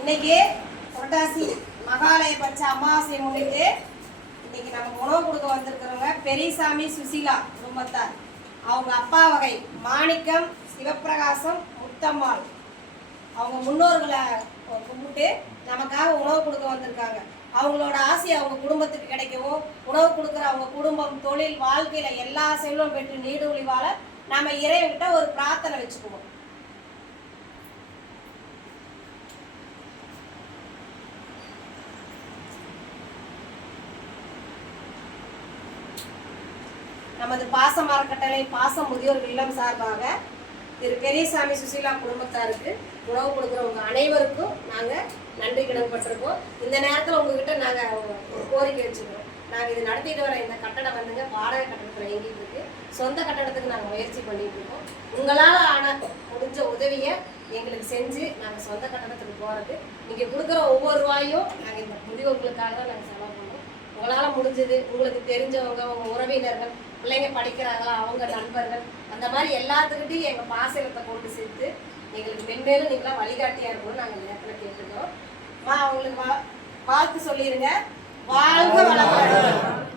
இன்னைக்கு புரட்டாசி மகாலய பட்ச அமாவாசையை முன்னிட்டு இன்னைக்கு நம்ம உணவு கொடுக்க வந்திருக்கிறவங்க பெரியசாமி சுசீலா குடும்பத்தார். அவங்க அப்பா வகை மாணிக்கம், சிவப்பிரகாசம், முத்தம்மாள். அவங்க முன்னோர்களை கும்பிட்டு நமக்காக உணவு கொடுக்க வந்திருக்காங்க. அவங்களோட ஆசை அவங்க குடும்பத்துக்கு கிடைக்கவும், உணவு கொடுக்குற அவங்க குடும்பம், தொழில், வாழ்க்கையில எல்லா செல்வம் பெற்று நீடூழி வாழ நம்ம இறைவன்கிட்ட ஒரு பிரார்த்தனை வச்சுக்குவோம். நமது பாச மரக்கட்டளை பாச முதியோர் இல்லம் சார்பாக திரு பெரியசாமி சுசீலா குடும்பத்தாருக்கு உணவு கொடுக்குறவங்க அனைவருக்கும் நாங்கள் நன்றி கடன்பட்டிருக்கோம். இந்த நேரத்தில் உங்ககிட்ட நாங்கள் ஒரு கோரிக்கை வச்சுக்கிறோம். நாங்கள் இது நடத்திட்டு வர இந்த கட்டடம் வந்துங்க வாடகை கட்டடத்தில் இயங்கிட்டு இருக்கு. சொந்த கட்டடத்துக்கு நாங்கள் முயற்சி பண்ணிட்டு இருக்கோம். உங்களால் ஆன முடிஞ்ச உதவியை எங்களுக்கு செஞ்சு நாங்கள் சொந்த கட்டடத்துக்கு போகிறது, நீங்கள் கொடுக்குற ஒவ்வொரு ரூபாயும் நாங்கள் இந்த முதியோர்களுக்காக தான் நாங்கள் செலவு பண்ணுவோம். உங்களால் முடிஞ்சது, உங்களுக்கு தெரிஞ்சவங்க, உங்கள் உறவினர்கள், பிள்ளைங்க படிக்கிறாங்களா, அவங்க நண்பர்கள், அந்த மாதிரி எல்லாத்துக்கிட்டையும் எங்கள் பாசலத்தை கொண்டு சேர்த்து எங்களுக்கு மென்மேலும் நீங்களாம் வழிகாட்டியாக இருக்கணும்னு நாங்கள் நேரத்தில் கேட்டுக்கிறோம். அவங்களுக்கு வாழ்த்து சொல்லிடுங்க. வாழ்க வளமுடன்.